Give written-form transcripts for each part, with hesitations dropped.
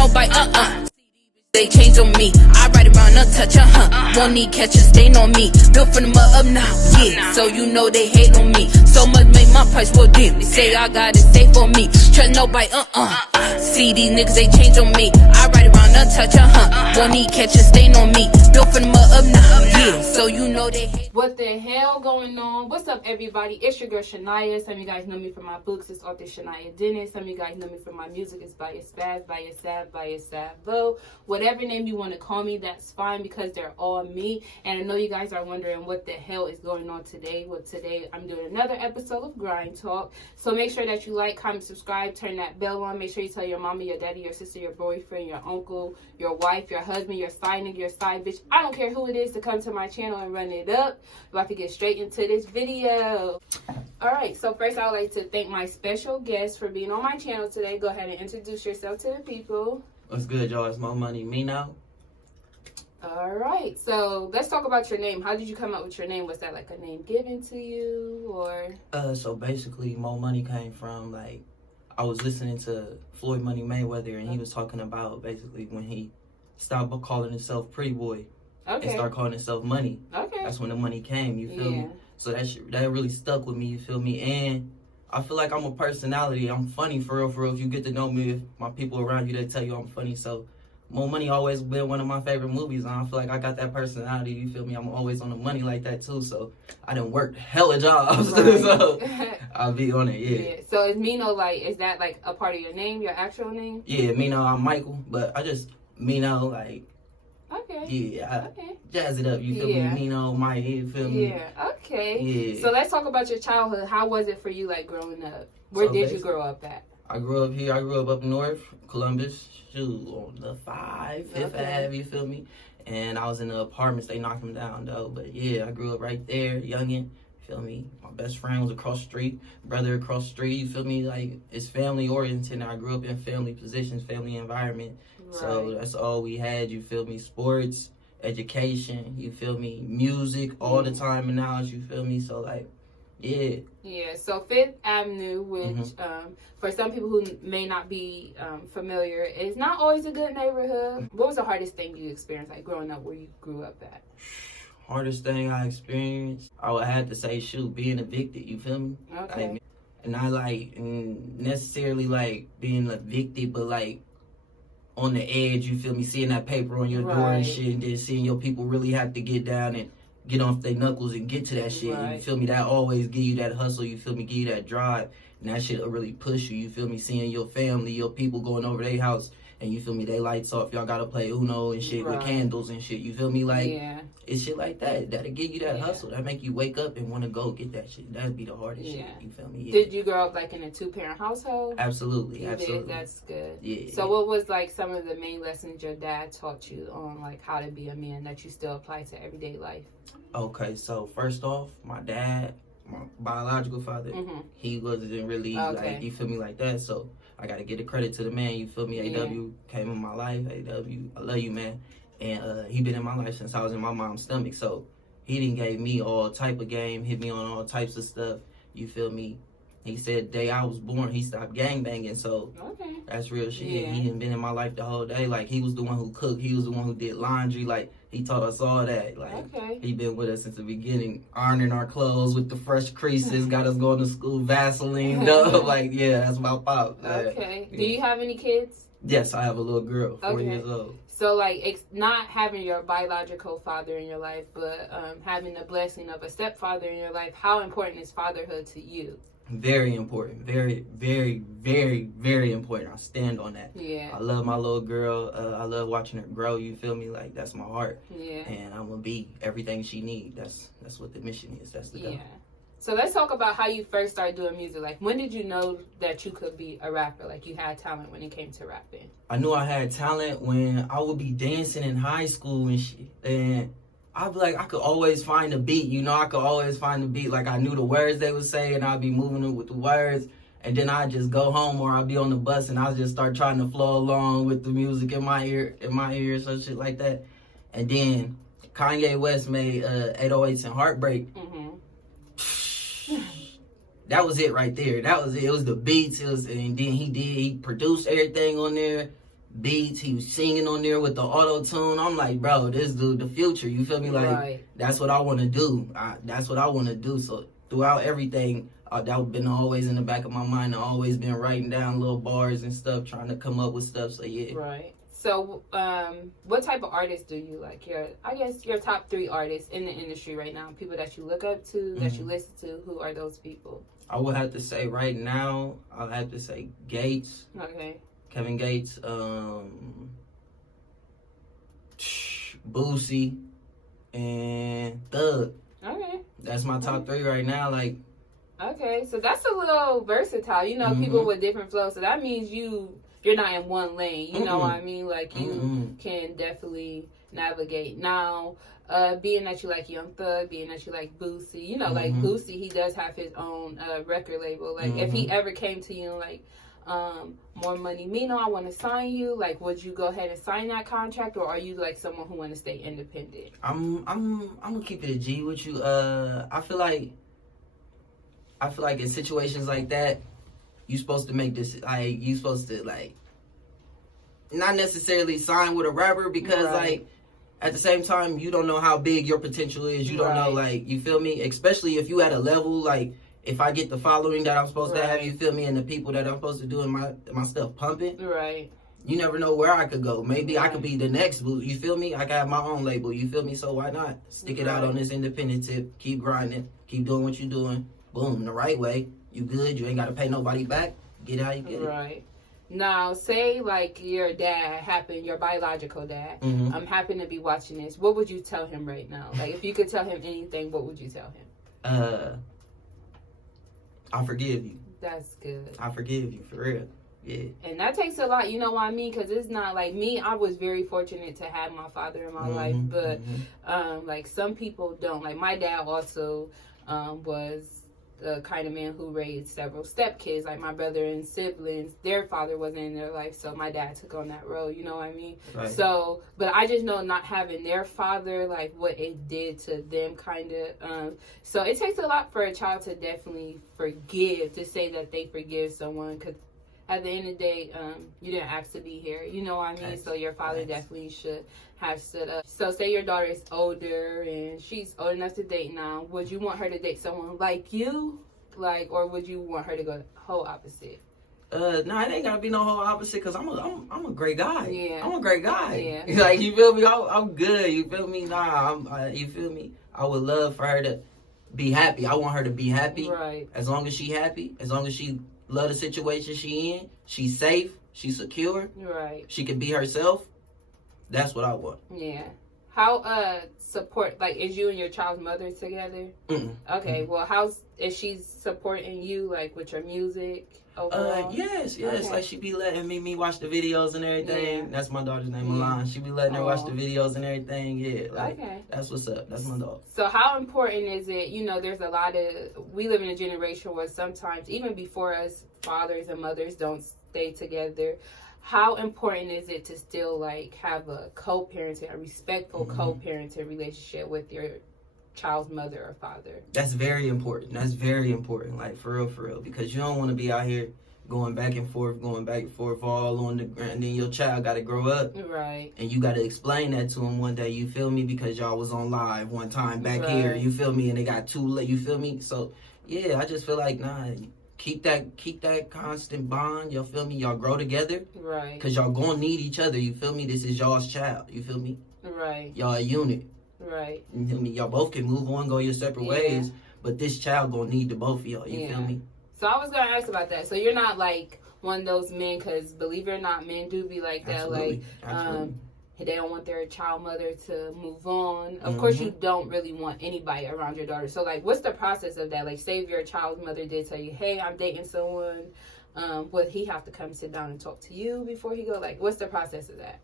nobody, They change on me, I ride around untouched, Won't need catch a stain on me. Built from the mud up now, yeah. So you know they hate on me. So much make my price for them. They say I got it safe on me. Trust nobody, See these niggas, they change on me. I ride around untouched, Won't need catch a stain on me. Built from the mud up now, yeah. So you know they hate. What the hell going on? What's up, everybody? It's your girl Shania. Some of you guys know me from my books. It's author Shania Dennis. Some of you guys know me from my music. It's by your spaz, by your sav, by your savo. Whatever name you want to call me, that's fine because they're all me. And I know you guys are wondering what the hell is going on today. Well, today I'm doing another episode of Grind Talk. So make sure that you like, comment, subscribe, turn that bell on. Make sure you tell your mama, your daddy, your sister, your boyfriend, your uncle, your wife, your husband, your side nigga, your side bitch. I don't care who it is to come to my channel and run it up. About to get straight into this video. Alright, so first I would like to thank my special guest for being on my channel today. Go ahead and introduce yourself to the people. What's good, y'all? It's MO'MoneyMino. Alright, so let's talk about your name. How did you come up with your name? Was that like a name given to you or? So basically Mo Money came from, like, I was listening to Floyd Money Mayweather and he was talking about basically when he stopped calling himself Pretty Boy. Okay. And start calling himself Money. Okay. That's when the money came, you feel me? So that really stuck with me, you feel me? And I feel like I'm a personality. I'm funny for real, for real. If you get to know me, if my people around you, they tell you I'm funny. So Mo Money always been one of my favorite movies. And I feel like I got that personality, you feel me? I'm always on the money like that too. So I done worked hella jobs. Right. So I'll be on it, yeah. So is Mino, like, is that like a part of your name, your actual name? Yeah, Mino, I'm Michael. But I just, Mino, like, okay. Yeah, okay. Jazz it up, you feel me? Mino, Mike, you feel me? Yeah, okay. Yeah. So let's talk about your childhood. How was it for you, like, growing up? Where did you grow up at? I grew up here. I grew up north, Columbus, on the 5th Ave, you feel me? And I was in the apartments. They knocked them down, though. But, yeah, I grew up right there, youngin'. Feel me? My best friend was across the street, brother across the street, you feel me? Like, it's family oriented. I grew up in family positions, family environment. Right. So that's all we had, you feel me? Sports, education, you feel me? Music all the time and now, you feel me? So, like, yeah. Yeah, so 5th Avenue, which for some people who may not be familiar, is not always a good neighborhood. What was the hardest thing you experienced, like, growing up where you grew up at? Hardest thing I experienced, I would have to say, shoot, being evicted, you feel me? Okay. Like, and I, like, necessarily, like, being evicted, but, like, on the edge, you feel me? Seeing that paper on your door and shit, and then seeing your people really have to get down and get off their knuckles and get to that shit. You feel me? That always give you that hustle, you feel me? Give you that drive, and that shit will really push you, you feel me? Seeing your family, your people going over their house, and you feel me? They lights off, y'all gotta play Uno and shit with candles and shit, you feel me? Like, it's shit like that. That'll give you that hustle. That make you wake up and want to go get that shit. That'd be the hardest shit, you feel me? Yeah. Did you grow up, like, in a 2-parent household? Absolutely, you absolutely. Did? That's good. Yeah. So what was, like, some of the main lessons your dad taught you on, like, how to be a man that you still apply to everyday life? Okay, so first off, my dad, my biological father, he wasn't really, like, you feel me, like that. So I got to give the credit to the man, you feel me? AW came in my life. AW, I love you, man. And he been in my life since I was in my mom's stomach. So he done gave me all type of game, hit me on all types of stuff, you feel me? He said the day I was born, he stopped gangbanging. So that's real shit. Yeah. He done been in my life the whole day. Like, he was the one who cooked. He was the one who did laundry. Like, he taught us all that. Like, he been with us since the beginning, ironing our clothes with the fresh creases, got us going to school, Vaseline, like, yeah, that's my pop. Okay. Do you have any kids? Yes, I have a little girl, 4 years old. So, like, it's not having your biological father in your life, but having the blessing of a stepfather in your life, how important is fatherhood to you? Very important. Very, very, very, very important. I stand on that. Yeah. I love my little girl. I love watching her grow. You feel me? Like, that's my heart. Yeah. And I'm going to be everything she needs. That's what the mission is. That's the goal. Yeah. So let's talk about how you first started doing music. Like, when did you know that you could be a rapper? Like, you had talent when it came to rapping? I knew I had talent when I would be dancing in high school and shit. And I'd be like, I could always find a beat, you know, I could always find a beat. Like, I knew the words they would say, and I'd be moving it with the words. And then I'd just go home, or I'd be on the bus, and I'd just start trying to flow along with the music in my ear, so shit like that. And then Kanye West made 808s and Heartbreak. That was it right there. That was it. It was the beats. And then he produced everything on there. beats. He was singing on there with the auto-tune. I'm like, bro, this dude, the future. You feel me? Like, that's what I want to do. That's what I want to do. So throughout everything, that been always in the back of my mind. I've always been writing down little bars and stuff, trying to come up with stuff. So yeah. Right. So, what type of artists do you like? I guess your top 3 artists in the industry right now, people that you look up to, that you listen to. Who are those people? I would have to say right now, I'll have to say Gates. Okay. Kevin Gates, Boosie, and Thug. Okay. That's my top 3 right now. Like. Okay, so that's a little versatile. You know, people with different flows. So that means you're not in one lane. You know what I mean? Like, you can definitely navigate. Now, being that you like Young Thug, being that you like Boosie, you know, like Boosie, he does have his own record label. Like, if he ever came to you and like, MO'MoneyMino, I want to sign you, like, would you go ahead and sign that contract, or are you like someone who want to stay independent? I'm gonna keep it a G with you. I feel like in situations like that, you supposed to make this, like, you supposed to, like, not necessarily sign with a rapper, because like, at the same time, you don't know how big your potential is. You don't know, like, you feel me? Especially if you at a level, like, if I get the following that I'm supposed to have, you feel me, and the people that I'm supposed to do in my stuff pumping. Right. You never know where I could go. Maybe I could be the next boo. You feel me? I could have my own label. You feel me? So why not stick it out on this independent tip? Keep grinding. Keep doing what you're doing. Boom, the right way. You good. You ain't got to pay nobody back. Get how you get it. Right. Now, say like your biological dad, happened to be watching this. What would you tell him right now? Like, if you could tell him anything, what would you tell him? I forgive you. That's good. I forgive you, for real. Yeah. And that takes a lot, you know what I mean? Because it's not like me. I was very fortunate to have my father in my life, but like, some people don't. Like, my dad also was the kind of man who raised several stepkids. Like, my brother and siblings, their father wasn't in their life, so my dad took on that role, you know what I mean? Right. So, but I just know not having their father, like, what it did to them, kind of. So it takes a lot for a child to definitely forgive, to say that they forgive someone, because at the end of the day, you didn't ask to be here, you know what I mean? So your father definitely should have stood up. So say your daughter is older and she's old enough to date now. Would you want her to date someone like you? Like, or would you want her to go whole opposite? No, it ain't gotta be no whole opposite, because I'm a great guy. Yeah. I'm a great guy. Yeah. Like, you feel me? I'm good. You feel me? Nah, you feel me? I would love for her to be happy. I want her to be happy. Right. As long as she happy, as long as she love the situation she in, she's safe, she's secure. Right. She can be herself. That's what I want. Yeah. How support, like, is you and your child's mother together? Okay. Well, is she supporting you, like, with your music overall? Yes. Okay. Like, she be letting me watch the videos and everything. Yeah. That's my daughter's name, Milan. She be letting her watch the videos and everything. Yeah. Like, that's what's up. That's my dog. So how important is it? You know, there's a lot of, we live in a generation where sometimes, even before us, fathers and mothers don't stay together. How important is it to still, like, have a co-parenting, a respectful co-parenting relationship with your child's mother or father? That's very important. Like, for real. Because you don't want to be out here going back and forth all on the ground. And then your child got to grow up. Right. And you got to explain that to him one day, you feel me? Because y'all was on live one time back here, you feel me? And they got too late, you feel me? So, yeah, I just feel like, keep that constant bond, you feel me? Y'all grow together. Right. Because y'all gonna need each other, you feel me? This is y'all's child, you feel me? Right. Y'all a unit. Right. You feel me? Y'all both can move on, go your separate ways, but this child gonna need the both of y'all, you feel me? So I was gonna ask about that. So you're not like one of those men, because believe it or not, men do be like that. Absolutely. Like, they don't want their child mother to move on. Of course, you don't really want anybody around your daughter. So, like, what's the process of that? Like, say if your child's mother did tell you, hey, I'm dating someone, would he have to come sit down and talk to you before he go? Like, what's the process of that?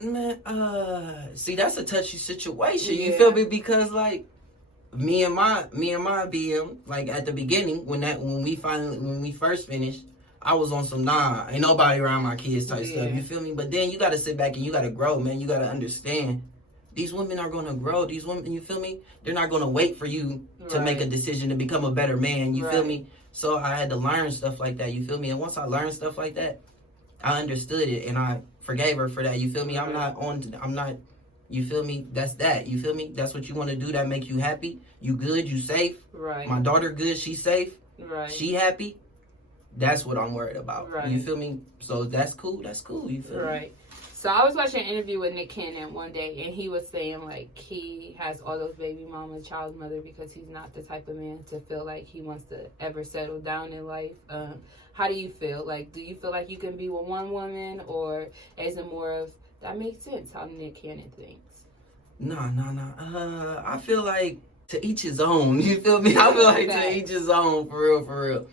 Man, see, that's a touchy situation. You feel me? Because, like, me and my BM, like, at the beginning, when we first finished, I was on some ain't nobody around my kids type stuff. You feel me? But then you got to sit back and you got to grow, man. You got to understand. These women are going to grow. These women, you feel me? They're not going to wait for you to make a decision to become a better man. You feel me? So I had to learn stuff like that. You feel me? And once I learned stuff like that, I understood it and I forgave her for that. You feel me? I'm not. You feel me? That's that. You feel me? That's what you want to do. That make you happy. You good. You safe. Right. My daughter good. She safe. Right. She happy. That's what I'm worried about. Right. You feel me? So that's cool. That's cool. You feel me? Right. So I was watching an interview with Nick Cannon one day, and he was saying, like, he has all those baby mama, child mother, because he's not the type of man to feel like he wants to ever settle down in life. How do you feel? Like, do you feel like you can be with one woman, or is it more of, that makes sense how Nick Cannon thinks? Nah. I feel like to each his own. You feel me? I feel like to each his own, for real.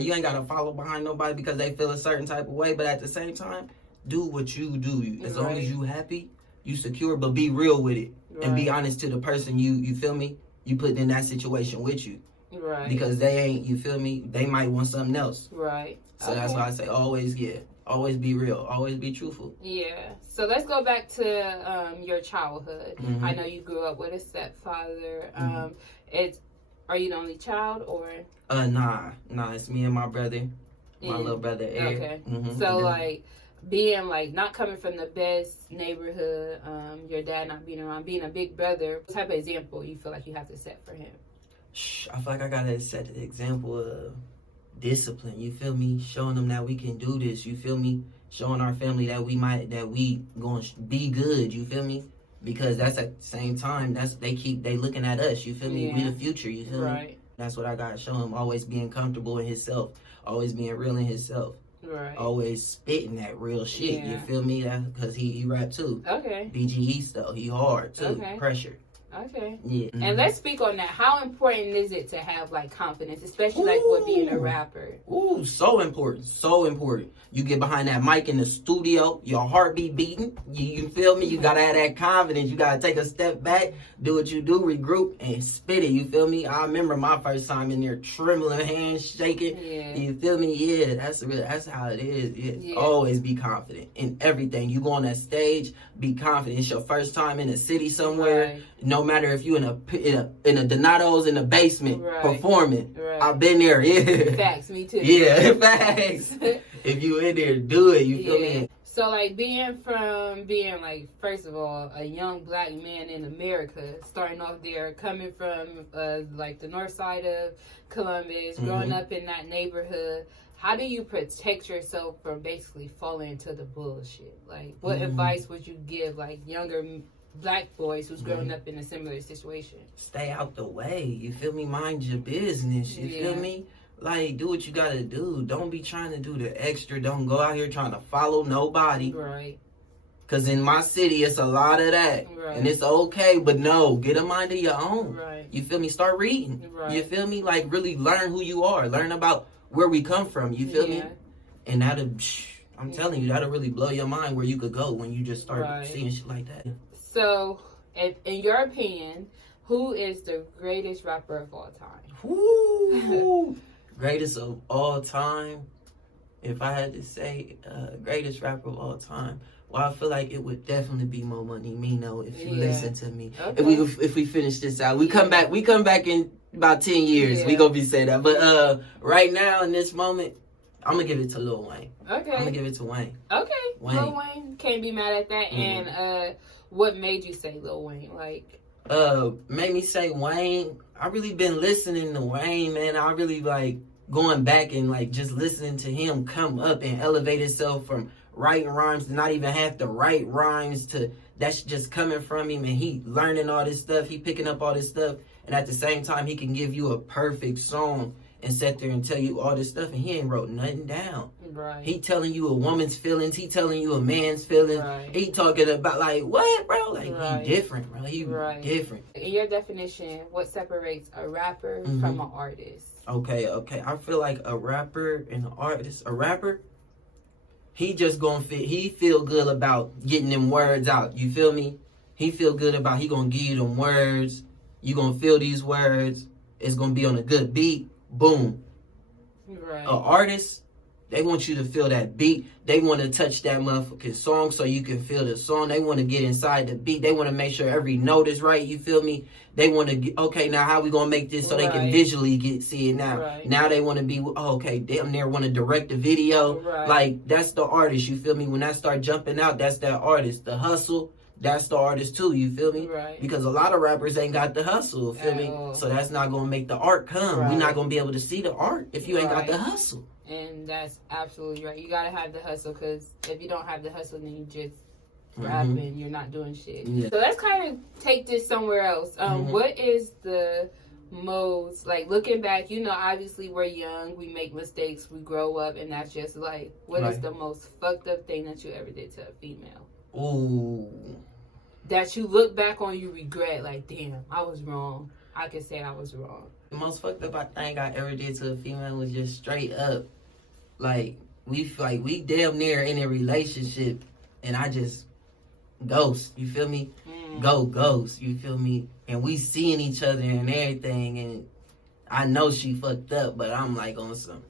You ain't got to follow behind nobody because they feel a certain type of way, but at the same time, do what you do. As long as you happy, you secure, but be real with it. And be honest to the person you feel me, you put in that situation with you. Right. Because they ain't, you feel me, they might want something else. Right. So that's why I say always be real. Always be truthful. Yeah. So let's go back to your childhood. Mm-hmm. I know you grew up with a stepfather. Are you the only child, or? Nah, it's me and my brother. My little brother, Eric. Okay. Mm-hmm. So, like, being, like, not coming from the best neighborhood, your dad not being around, being a big brother, what type of example you feel like you have to set for him? I feel like I gotta set the example of discipline. You feel me? Showing them that we can do this. You feel me? Showing our family that we gonna be good. You feel me? Because that's at the same time, they looking at us. You feel me? Yeah. We the future. You feel me? That's what I gotta show him. Always being comfortable in himself. Always being real in himself. Right. Always spitting that real shit. Yeah. You feel me? That's because he rap too. Okay. BG East though. He hard too. Okay. Pressure. Okay. Yeah. Mm-hmm. And let's speak on that. How important is it to have, like, confidence, especially like with being a rapper? Ooh, so important. So important. You get behind that mic in the studio, your heartbeat beating. You feel me? You gotta have that confidence. You gotta take a step back, do what you do, regroup, and spit it. You feel me? I remember my first time in there, trembling, hands shaking. Yeah. You feel me? Yeah, that's how it is. Yeah. Always be confident in everything. You go on that stage, be confident. It's your first time in a city somewhere. Right. No matter if you in a Donato's in the basement performing. Right. I've been there. Yeah. Facts. Me too. Yeah. Facts. If you in there, do it. You feel me? So, like, being like, first of all, a young black man in America, starting off there, coming from like the north side of Columbus, growing up in that neighborhood, how do you protect yourself from basically falling into the bullshit? Like, what advice would you give, like, younger black boys who's growing up in a similar situation? Stay out the way. You feel me? Mind your business. You feel me? Like, do what you gotta do. Don't be trying to do the extra. Don't go out here trying to follow nobody. Right. Because in my city, it's a lot of that. Right. And it's okay, but no, get a mind of your own. Right. You feel me? Start reading. Right. You feel me? Like, really learn who you are. Learn about where we come from. You feel me? And I'm telling you, that'll really blow your mind where you could go when you just start seeing shit like that. So, in your opinion, who is the greatest rapper of all time? Ooh. Greatest of all time. If I had to say greatest rapper of all time, well, I feel like it would definitely be MO'MoneyMino if you listen to me. Okay. If we finish this out, we come back in about 10 years. We gonna be saying that. But right now in this moment, I'm gonna give it to Lil Wayne. Okay. I'm gonna give it to Wayne. Okay. Lil Wayne, can't be mad at that. And what made you say Lil Wayne? Like, made me say Wayne. I really been listening to Wayne, man. I really like going back and like just listening to him come up and elevate himself from writing rhymes to not even have to write rhymes to that's just coming from him, and he learning all this stuff, he picking up all this stuff, and at the same time he can give you a perfect song and sit there and tell you all this stuff, and he ain't wrote nothing down. Right. He telling you a woman's feelings, he telling you a man's feelings. Right. He talking about like what, bro? Like he different, bro. He different. In your definition, what separates a rapper from an artist? Okay. I feel like a rapper and an artist. A rapper, he just gonna he feel good about getting them words out. You feel me? He feel good about he gonna give you them words. You gonna feel these words. It's gonna be on a good beat. Boom. Right. An artist, They want you to feel that beat. They want to touch that motherfucking song so you can feel the song. They want to get inside the beat. They want to make sure every note is right. You feel me? They want to get, okay, now how we going to make this so they can visually see it now? Right. Now they want to be, okay, damn near want to direct the video. Right. Like, that's the artist. You feel me? When I start jumping out, that's that artist. The hustle, that's the artist too. You feel me? Right. Because a lot of rappers ain't got the hustle. Feel me? So that's not going to make the art come. Right. We're not going to be able to see the art if you ain't got the hustle. And that's absolutely right. You gotta have the hustle, because if you don't have the hustle, then you just rapping. You're not doing shit. Yeah. So let's kind of take this somewhere else. What is the most, like, looking back, you know, obviously we're young, we make mistakes, we grow up, and that's just life. What is the most fucked up thing that you ever did to a female? Ooh. That you look back on, you regret, like, damn, I was wrong. I can say I was wrong. The most fucked up thing I ever did to a female was just straight up, like we damn near in a relationship, and I just ghost. You feel me? Go ghost. You feel me? And we seeing each other and everything, and I know she fucked up, but I'm like on some.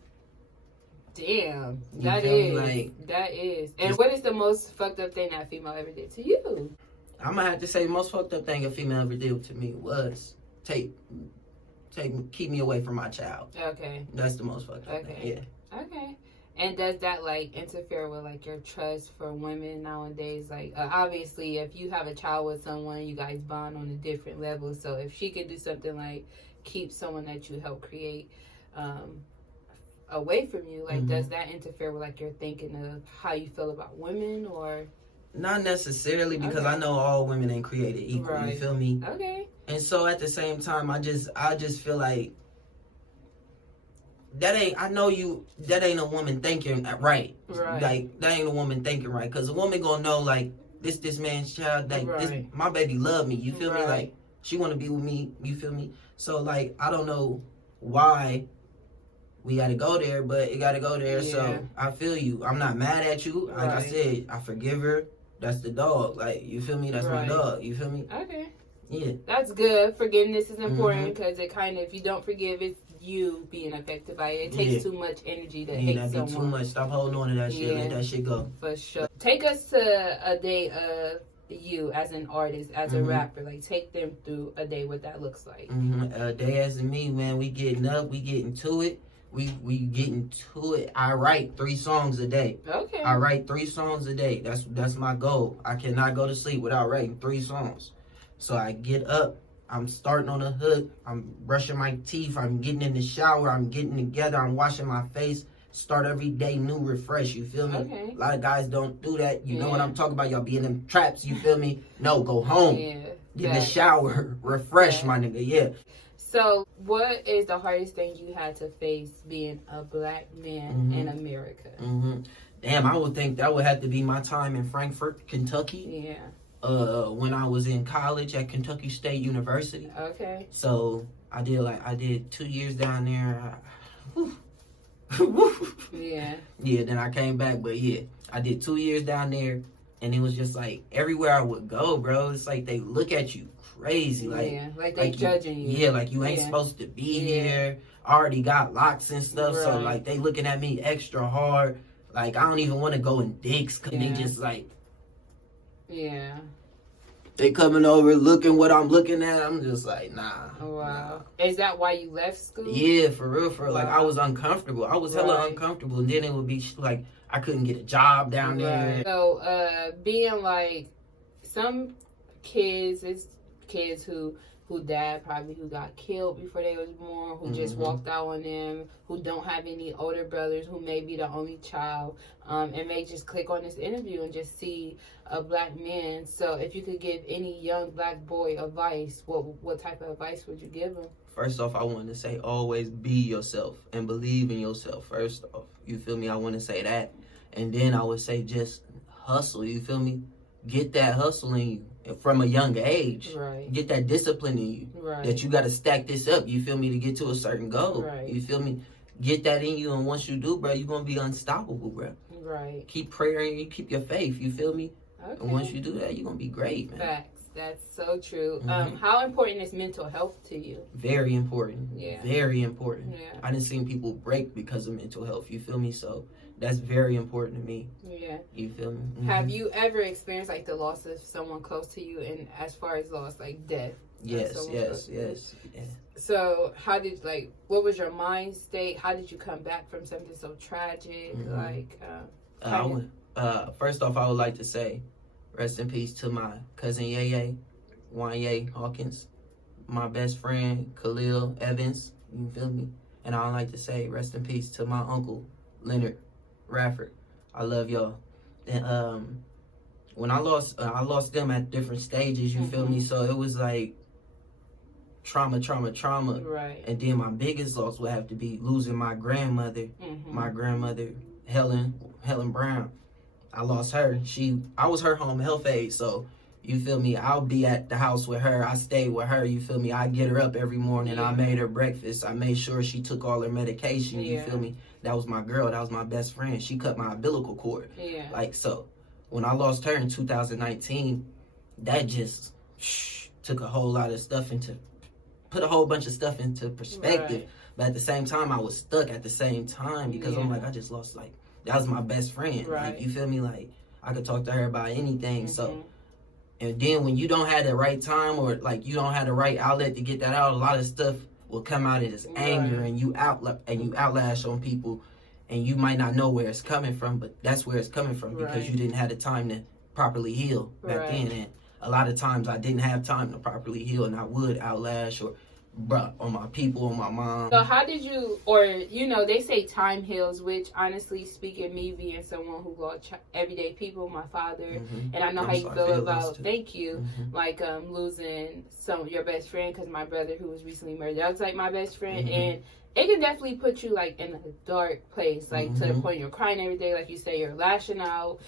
Damn, that is. And what is the most fucked up thing that female ever did to you? I'm gonna have to say the most fucked up thing a female ever did to me was keep me away from my child. Okay. That's the most fucked up thing. Yeah. Okay. And does that, like, interfere with, like, your trust for women nowadays? Like, obviously, if you have a child with someone, you guys bond on a different level. So if she could do something like keep someone that you help create away from you, like, does that interfere with, like, your thinking of how you feel about women, or? Not necessarily, because I know all women ain't created equal. Right. You feel me? Okay. And so at the same time, I just feel like that ain't a woman thinking right. Like, that ain't a woman thinking right. Because a woman gonna know, like, this man's child, like, this, my baby love me. You feel me? Like, she want to be with me. You feel me? So, like, I don't know why we got to go there, but it got to go there. Yeah. So I feel you. I'm not mad at you. Like I said, I forgive her. That's the dog. Like, you feel me? That's my dog. You feel me? Okay. Yeah. That's good. Forgiveness is important, because it kind of, if you don't forgive, it's you being affected by it. It takes too much energy to hate someone. Too much. Stop holding on to that shit. Let that shit go. For sure. Take us to a day of you as an artist, as a rapper. Like, take them through a day, what that looks like. A day as me, man. We getting up. We getting to it. We getting to it. I write 3 songs a day. Okay. I write 3 songs a day. That's my goal. I cannot go to sleep without writing 3 songs. So I get up. I'm starting on a hook. I'm brushing my teeth. I'm getting in the shower. I'm getting together. I'm washing my face. Start every day new, refresh. You feel me? Okay. A lot of guys don't do that. You know what I'm talking about? Y'all be in them traps. You feel me? No, go home. Get in the shower. Refresh, my nigga. Yeah. So, what is the hardest thing you had to face being a black man in America? Damn, I would think that would have to be my time in Frankfort, Kentucky. Yeah. When I was in college at Kentucky State University. Okay. So I did 2 years down there. Yeah. Yeah. Then I came back, but yeah, I did 2 years down there, and it was just like everywhere I would go, bro. It's like they look at you crazy, like they judging you. Yeah, like you ain't supposed to be here. I already got locks and stuff, so like they looking at me extra hard. Like I don't even want to go in dicks, cause they just like. Yeah. They coming over looking what I'm looking at. I'm just like, nah. Wow. Nah. Is that why you left school? Yeah, for real. Like, I was uncomfortable. I was hella uncomfortable. And then it would be like, I couldn't get a job down there. So, being like, some kids, it's kids who dad probably who got killed before they was born, who just walked out on them, who don't have any older brothers, who may be the only child, and may just click on this interview and just see a black man. So if you could give any young black boy advice, what type of advice would you give him? First off, I want to say always be yourself and believe in yourself. First off, you feel me? I want to say that. And then I would say just hustle, you feel me? Get that hustle in you. From a young age, get that discipline in you, that you got to stack this up, you feel me, to get to a certain goal, you feel me, get that in you, and once you do, bro, you're going to be unstoppable, bro. Keep praying, you keep your faith, you feel me, and once you do that, you're going to be great, man. Facts, that's so true. How important is mental health to you? Very important. Yeah. Very important. Yeah. I done seen people break because of mental health, you feel me, so that's very important to me. Yeah. You feel me? Have you ever experienced like the loss of someone close to you, and as far as loss, like death? Yes. So how did, what was your mind state? How did you come back from something so tragic? First off, I would like to say rest in peace to my cousin Yeye, Wanye Hawkins, my best friend Khalil Evans, you feel me? And I would like to say rest in peace to my uncle Leonard Rafford. I love y'all. And when I lost them at different stages, you feel me? So it was like trauma. Right. And then my biggest loss would have to be losing my grandmother, Helen Brown. I lost her. I was her home health aide, so you feel me? I'll be at the house with her. I stayed with her, you feel me? I get her up every morning. I made her breakfast. I made sure she took all her medication, you feel me? That was my girl. That was my best friend. She cut my umbilical cord. Yeah. So when I lost her in 2019, that just took a whole lot of stuff put a whole bunch of stuff into perspective. Right. But at the same time, I was stuck at the same time because I'm like, I just lost, that was my best friend. Right. You feel me? I could talk to her about anything. So, and then when you don't have the right time or you don't have the right outlet to get that out, a lot of stuff will come out as anger, and you outlash on people, and you might not know where it's coming from, but that's where it's coming from because you didn't have the time to properly heal back then. And a lot of times I didn't have time to properly heal, and I would outlash on my people, on my mom. So how did you, they say time heals, which honestly speaking, me being someone who lost everyday people, my father, and I know how you feel about, losing your best friend, because my brother who was recently murdered, that was my best friend, and it can definitely put you in a dark place, to the point you're crying every day, like you say, you're lashing out,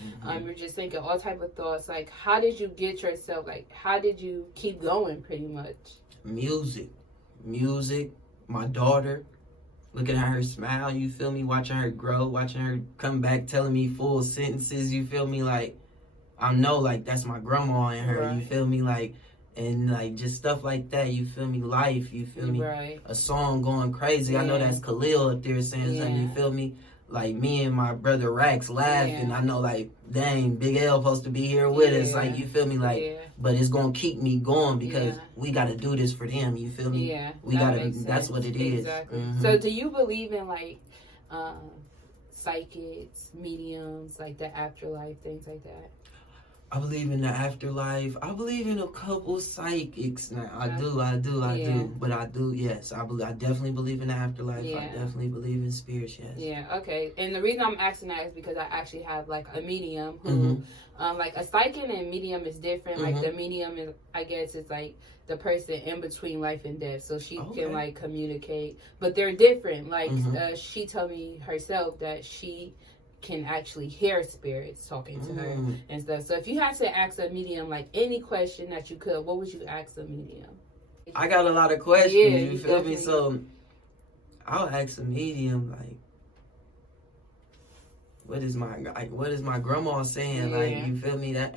you're just thinking all type of thoughts. How did you get yourself, how did you keep going pretty much? Music, my daughter, looking at her smile, you feel me, watching her grow, watching her come back, telling me full sentences, you feel me, I know, that's my grandma in her, you feel me, and just stuff like that, you feel me, life, you feel me, a song going crazy, I know that's Khalil up there saying something, you feel me, me and my brother Rax laughing, I know, dang, Big L supposed to be here with us, you feel me, but it's gonna keep me going because we gotta do this for them, you feel me? Yeah, we gotta, that's what it is. Exactly. So do you believe in psychics, mediums, the afterlife, things like that? I believe in the afterlife. I believe in a couple psychics now. I do. But I do, yes. I definitely believe in the afterlife. I definitely believe in spirits, yes. Yeah, okay. And the reason I'm asking that is because I actually have a medium who, a psychic and medium is different. The medium is, I guess, it's the person in between life and death. So she can communicate. But they're different. She told me herself that she can actually hear spirits talking to her and stuff. So if you had to ask a medium any question that you could, what would you ask a medium? I got a lot of questions, you feel me? So I'll ask a medium what is my grandma saying? You feel me? That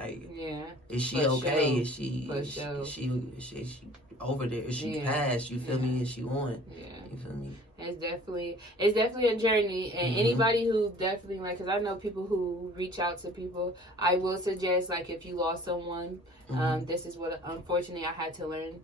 is she okay? Sure. Is she over there? Is she past? You feel me? Is she on? You feel me? It's definitely a journey, and anybody who definitely because I know people who reach out to people, I will suggest if you lost someone, this is what unfortunately I had to learn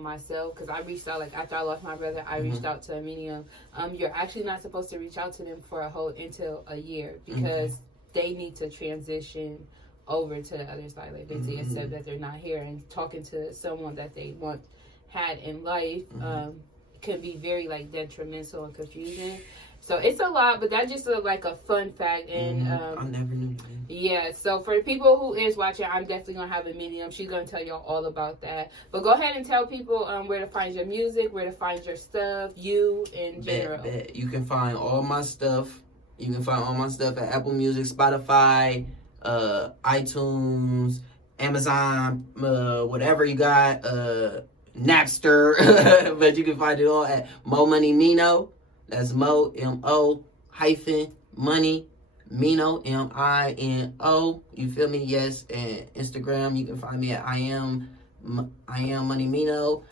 myself, because I reached out after I lost my brother, I reached out to a medium. You're actually not supposed to reach out to them for until a year, because they need to transition over to the other side, basically accept that they're not here, and talking to someone that they once had in life can be very detrimental and confusing. So it's a lot, but that's just a fun fact. And I never knew that. Yeah, so for the people who is watching, I'm definitely gonna have a medium. She's gonna tell y'all all about that. But go ahead and tell people where to find your music, where to find your stuff, you in general. Bet. You can find all my stuff. You can find all my stuff at Apple Music, Spotify, iTunes, Amazon, whatever you got, Napster, but you can find it all at MO'MoneyMino. That's Mo, M-O, hyphen, money, Mino, M-I-N-O. You feel me? Yes. And Instagram, you can find me at Iammoneymino.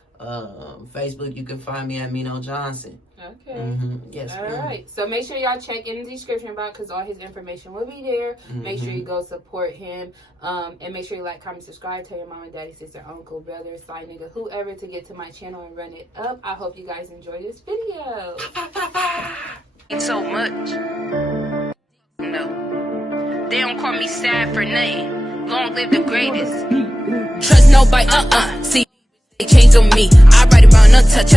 Facebook, you can find me at Mino Johnson. Okay. Yes. All right. So make sure y'all check in the description box because all his information will be there. Make sure you go support him. And make sure you like, comment, subscribe. Tell your mom and daddy, sister, uncle, brother, side nigga, whoever to get to my channel and run it up. I hope you guys enjoy this video. It's so much. No. They don't call me sad for nothing. Long live the greatest. Trust nobody, See, they change on me. I ride around untouched,